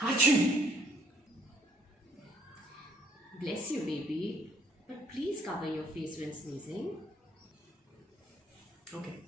Achoo! Bless you, baby. But please cover your face when sneezing. Okay.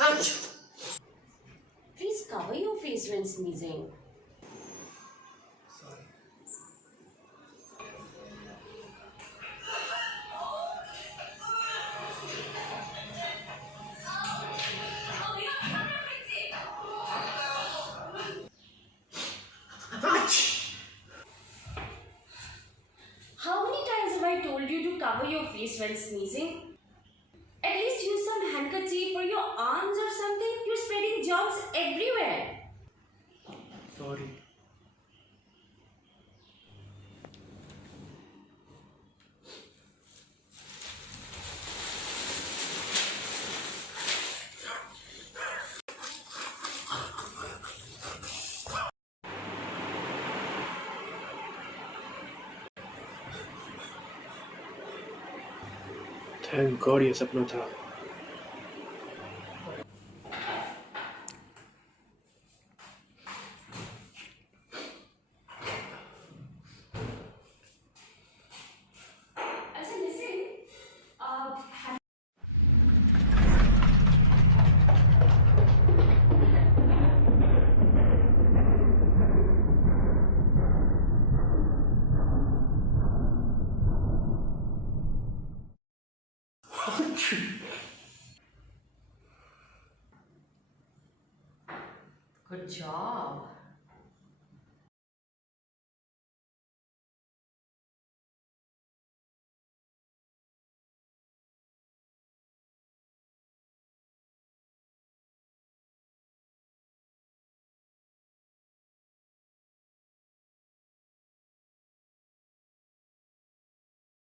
Achoo! Please cover your face when sneezing. Sorry. Achoo! How many times have I told you to cover your face when sneezing? At least use some handkerchief for your arms or something. You're spreading germs everywhere. Sorry. Thank God ये सपना था. Also listen, Achoo! good job.